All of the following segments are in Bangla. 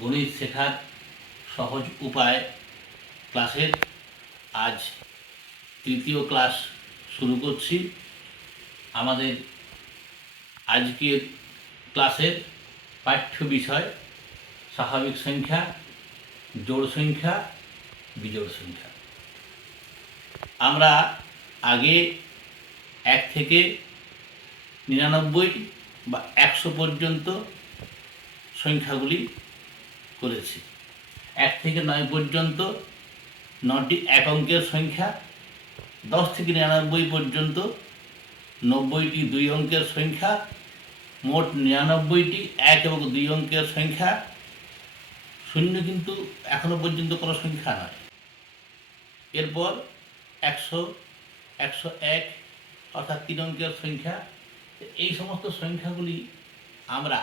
গণিত শেখার সহজ উপায় ক্লাসের। আজ তৃতীয় ক্লাস শুরু করছি। আমাদের আজকের ক্লাসের পাঠ্য বিষয় স্বাভাবিক সংখ্যা, জোড় সংখ্যা, বিজোড় সংখ্যা। আমরা আগে এক থেকে নিরানব্বই বা একশো পর্যন্ত সংখ্যাগুলি করেছি। এক থেকে নয় পর্যন্ত নটি এক অঙ্কের সংখ্যা, দশ থেকে নিরানব্বই পর্যন্ত নব্বইটি দুই অঙ্কের সংখ্যা, মোট নিরানব্বইটি এক এবং দুই অঙ্কের সংখ্যা। শূন্য কিন্তু এখনও পর্যন্ত কোনো সংখ্যা নয়। এরপর একশো একশো এক অর্থাৎ তিন অঙ্কের সংখ্যা। এই সমস্ত সংখ্যাগুলি আমরা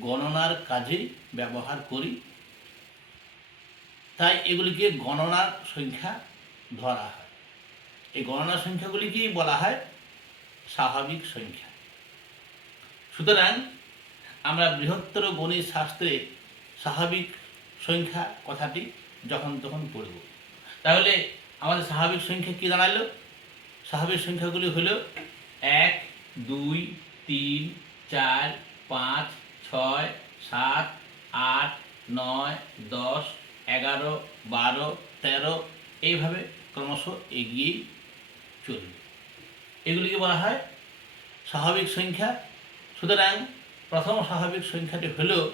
গণনার কাজে ব্যবহার করি। তাই এগুলিকে গণনার সংখ্যা ধরা হয়। এই গণনার সংখ্যাগুলিকেই বলা হয় স্বাভাবিক সংখ্যা। সুতরাং আমরা বৃহত্তর গণিত শাস্ত্রে স্বাভাবিক সংখ্যা কথাটি যখন তখন পড়ব। তাহলে আমাদের স্বাভাবিক সংখ্যা কী দাঁড়াল? স্বাভাবিক সংখ্যাগুলি হলো এক, দুই, তিন, চার, পাঁচ ছয়, সাত, আট, নয়, দশ, এগারো, বারো, তেরো, এইভাবে ক্রমশ এগিয়েই চলবে। এগুলিকে বলা হয় স্বাভাবিক সংখ্যা। সুতরাং প্রথম স্বাভাবিক সংখ্যাটি হল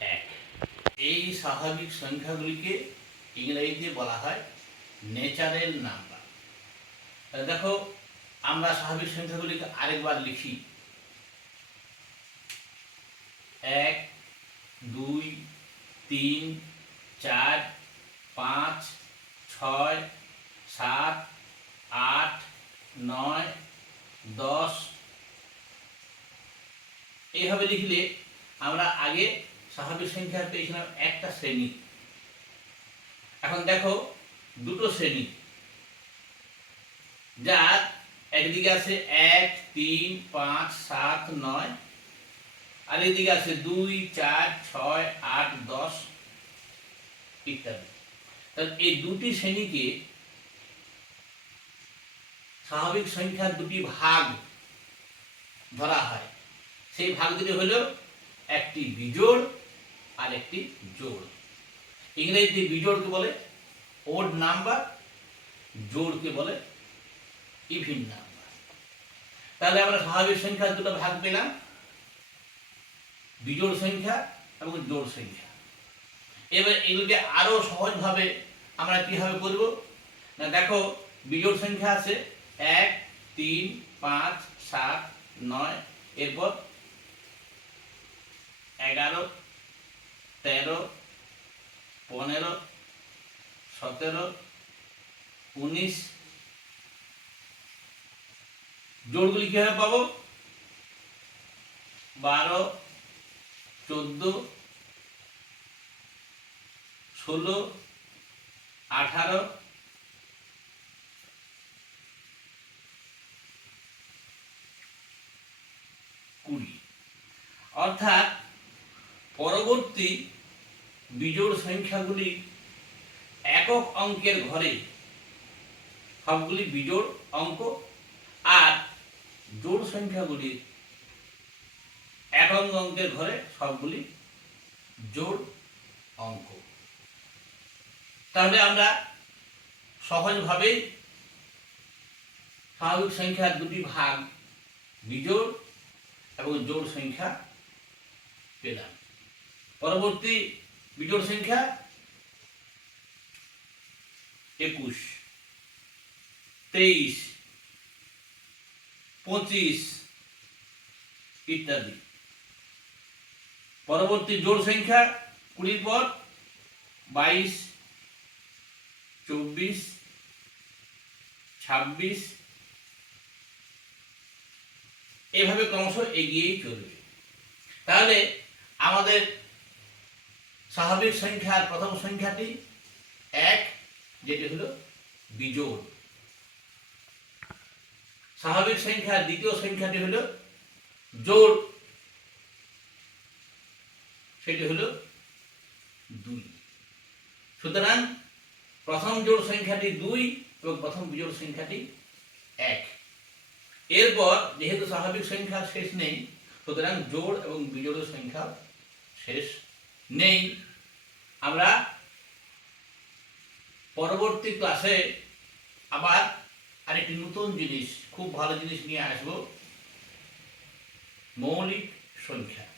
এক। এই স্বাভাবিক সংখ্যাগুলিকে ইংরেজিতে বলা হয় নেচারেল নাম্বার। দেখো, আমরা স্বাভাবিক সংখ্যাগুলিকে আরেকবার লিখি। এক, দুই, তিন, চার, পাঁচ, ছয়, সাত, আট, নয়, দশ। এইভাবে লিখলে আমরা আগে স্বাভাবিক সংখ্যা পেয়েছিলাম একটা শ্রেণি। এখন দেখো, দুটো শ্রেণি। যার একদিকে আছে এক, তিন, পাঁচ, সাত, নয় আর এদিকে আছে দুই, চার, ছয়, আট, দশ ইত্যাদি। এই দুটি শ্রেণীকে স্বাভাবিক সংখ্যার দুটি ভাগ ধরা হয়। সেই ভাগ দুটি হলো একটি বিজোড় আর একটি জোড়। ইংরেজিতে বিজোড়কে বলে? ওড নাম্বার জোড়কে বলে? Even number. তাহলে আমরা স্বাভাবিক সংখ্যার দুটো ভাগ পেলাম। বিজোড় সংখ্যা এবং জোড় সংখ্যা। এবার এগুলিকে আরও সহজভাবে আমরা কীভাবে করব? না, দেখো, বিজোড় সংখ্যা আছে এক, তিন, পাঁচ, সাত, নয়, এরপর এগারো, তেরো, পনেরো, সতেরো, উনিশ। জোড়গুলি কীভাবে পাবো? বারো চোদ্দ, ষোলো, আঠারো, কুড়ি। অর্থাৎ পরবর্তী বিজোড় সংখ্যাগুলি একক অঙ্কের ঘরে সবগুলি বিজোড় অঙ্ক আর জোড় সংখ্যাগুলি একক অঙ্কের ঘরে সবগুলি জোড় অঙ্ক। তাহলে আমরা সহজভাবেই স্বাভাবিক সংখ্যার দুটি ভাগ বিজোড় এবং জোড় সংখ্যা পেলাম। পরবর্তী বিজোড় সংখ্যা একুশ, তেইশ, পঁচিশ ইত্যাদি। পরবর্তী জোড় সংখ্যা কুড়ির পর বাইশ, চব্বিশ, ছাব্বিশ। এভাবে ক্রমশ এগিয়েই চলবে। তাহলে আমাদের স্বাভাবিক সংখ্যার প্রথম সংখ্যাটি এক, যেটি হলো বিজোড়। স্বাভাবিক সংখ্যার দ্বিতীয় সংখ্যাটি হলো জোড়। সেটি হলো দুই। সুতরাং প্রথম জোড় সংখ্যাটি দুই এবং প্রথম বিজোড় সংখ্যাটি এক। এরপর যেহেতু স্বাভাবিক সংখ্যার শেষ নেই, সুতরাং জোড় এবং বিজোড় সংখ্যার শেষ নেই। আমরা পরবর্তী ক্লাসে আবার আরেকটি নতুন জিনিস, খুব ভালো জিনিস নিয়ে আসব, মৌলিক সংখ্যা।